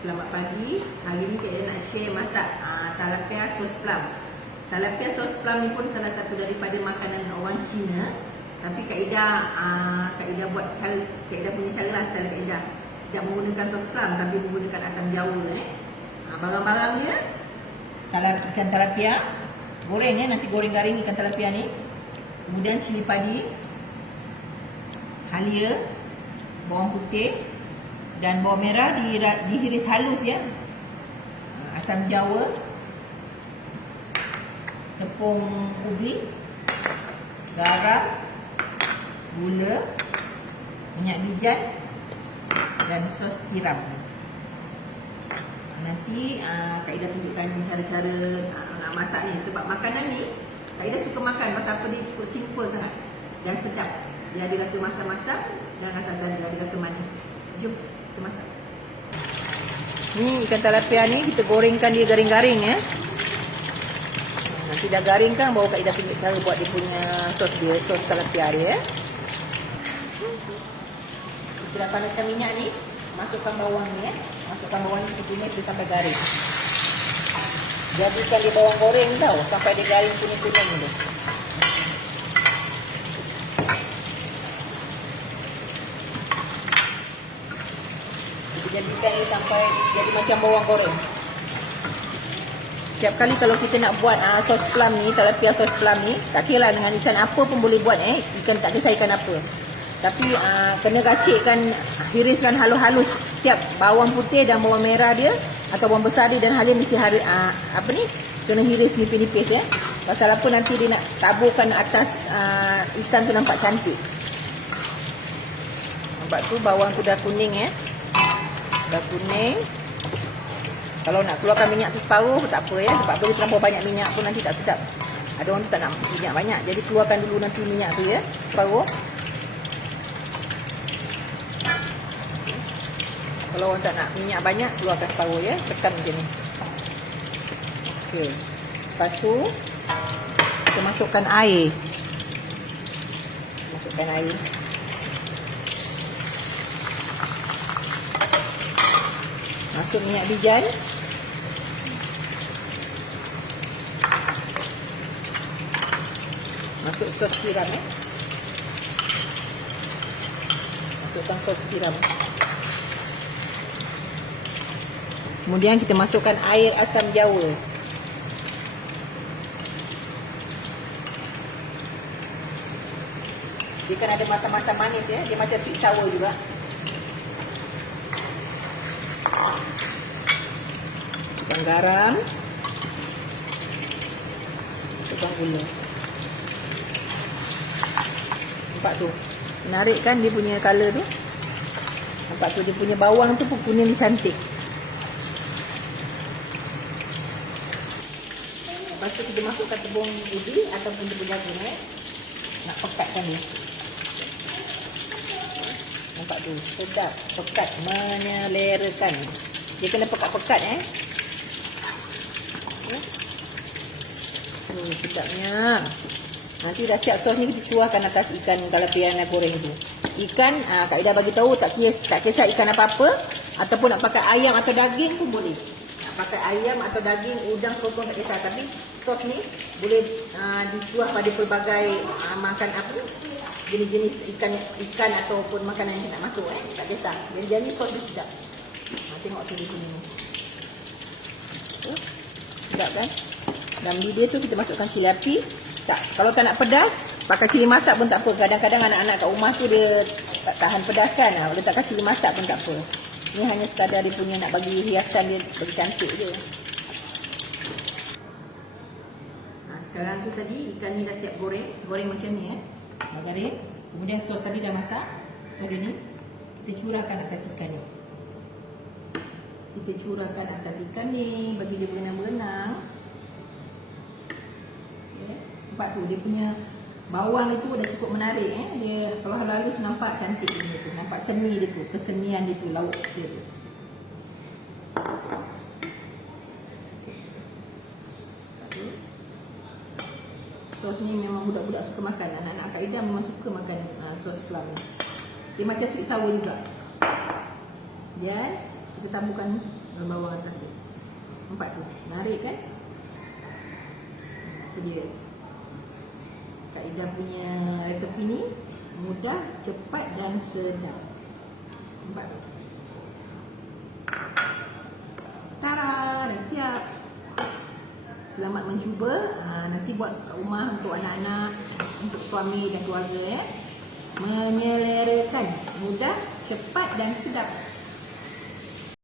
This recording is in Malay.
Selamat pagi. Hari ni Kak Ida nak share masak tilapia sos plum. Tilapia sos plum ni pun salah satu daripada makanan orang Cina. Tapi Kak Ida buat cara, Kak Ida punya cara lah, style Kak Ida. Tidak menggunakan sos plum tapi menggunakan asam jawa. Barang-barang dia, ikan tilapia goreng, nanti goreng garing ikan tilapia ni. Kemudian cili padi, halia, bawang putih dan bawang merah dihiris halus ya. Asam jawa, tepung ubi, garam, gula, minyak bijan dan sos tiram. Nanti Kak Ida tunjukkan cara-cara nak masak ni. Sebab makanan ni Kak Ida suka makan pasal apa, dia cukup simple sangat dan sedap. Dia ada rasa masak-masak dan rasa-rasa dia ada rasa manis. Jom kita masak. Ni ikan tilapia ni kita gorengkan dia garing-garing ya. Nanti dah garing kan baru Kak Ida tunjuk cara buat dia punya sos dia, sos tilapia dia ya. Kita dah panaskan minyak ni, masukkan bawang ni ya. Masukkan bawang ni, kita tumis sampai garing. Jadikan dia bawang goreng tau, sampai dia garing kuning-kuning ni. Jadikan dia sampai jadi macam bawang goreng. Setiap kali kalau kita nak buat sos plum ni, tilapia sos plum ni, tak kira lah dengan ikan apa pun boleh buat ikan, tak kisah ikan apa. Tapi kena racikkan, hiriskan halus-halus setiap bawang putih dan bawang merah dia atau bawang besar dia dan halia mesti kena hiris nipis-nipis ya. Pasal apa, nanti dia nak taburkan atas ikan tu nampak cantik. Nampak tu bawang tu dah kuning ya. Dah kuning. Kalau nak keluarkan minyak tu separuh tak apa ya, sebab boleh terlampau banyak minyak pun nanti tak sedap. Ada orang tu tak nak minyak banyak, jadi keluarkan dulu nanti minyak tu ya, separuh. Kalau orang tak nak minyak banyak, keluarkan separuh ya, tekan macam ni. Okey. Lepas tu kita masukkan air. Masukkan air. Masuk minyak bijan. Masuk sos tiram ya. Masukkan sos tiram. Kemudian kita masukkan air asam jawa. Dia kan ada masam-masam manis ya, dia macam sweet sour juga. Masukkan garam, masukkan gula. Nampak tu, menarik kan dia punya colour tu. Nampak tu, dia punya bawang tu pun kuning cantik. Lepas tu kita masukkan tepung ubi ataupun tepung jagung nak pekatkan dia. Nampak tu, sedap, pekat, menyelerakan. Dia kena pekat-pekat sedapnya. Nanti dah siap sos ni, kita cuahkan atas ikan tilapia yang goreng tu. Ikan, Kak Ida bagi tahu tak kisah ikan apa-apa, ataupun nak pakai ayam atau daging pun boleh. Nak pakai ayam atau daging, udang, sotong tak kisah. Tapi sos ni boleh dicuah pada pelbagai makan apa tu, jenis-jenis ikan ataupun makanan yang nak masuk tak kisah. Jadi sos dia sedap. Tengok tu di sini. Sedap kan? Dalam dia tu kita masukkan cili api. Kalau tak nak pedas, pakai cili masak pun tak apa. Kadang-kadang anak-anak kat rumah tu dia tak tahan pedas kan. Letakkan cili masak pun tak apa. Ini hanya sekadar dia punya nak bagi hiasan dia, bagi cantik je. Sekarang tu tadi ikan ni dah siap goreng. Goreng macam ni dah garing. Kemudian sos tadi dah masak. Sos dia ni kita curahkan atas ikan ni. Kita curahkan atas ikan ni, bagi dia berenang-berenang. Okay. Nampak tu, dia punya bawang itu dah cukup menarik. Dia kalau halus nampak cantik dia tu. Nampak seni dia tu, kesenian dia tu, lauk dia tu. Sos ni memang budak-budak suka makan. Anak-anak Kak Ida memang suka makan sos plum ni. Dia macam sweet sour juga. Dan kita taburkan daun bawang atas tu. Nampak tu? Menarik kan? Itu dia. Kak Ida punya resepi ni mudah, cepat dan sedap. Nampak tu? Tara, dah siap. Selamat mencuba. Nanti buat kat rumah untuk anak-anak, untuk suami dan keluarga ya. Menyelerakan, mudah, cepat dan sedap.